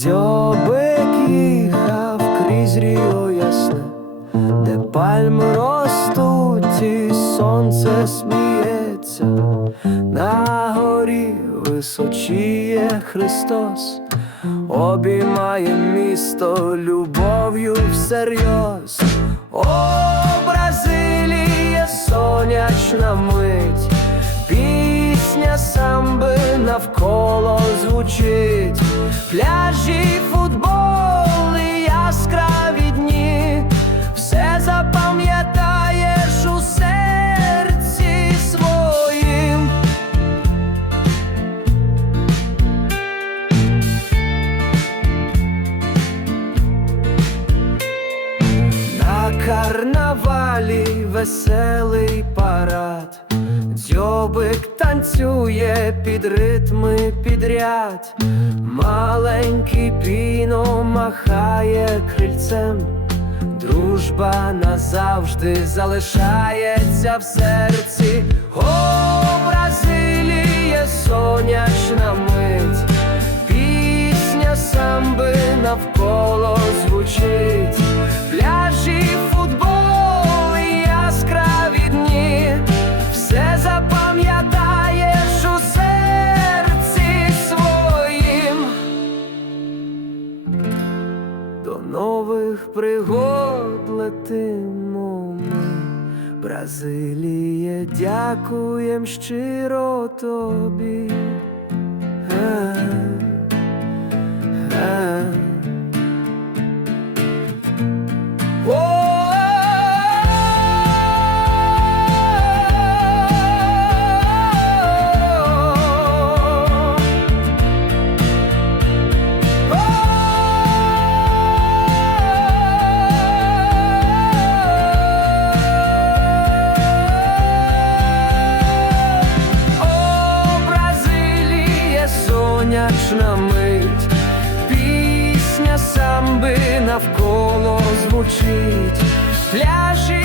Дзьобик їхав крізь ріо ясне, де пальми ростуть, і сонце сміється, на горі височіє Христос, обіймає місто любов'ю всерйоз. О, Бразилія, сонячна мить, пісня самби навколо звучить. Карнавалі веселий парад, дзьобик танцює під ритми підряд, маленький піно махає крильцем, дружба назавжди залишається в серці. О, Бразиліє, сонячна нових пригод летимо ми, Бразилія, дякуєм щиро тобі. Е, е. Сонячна мить, пісня самби навколо звучить, пляжі,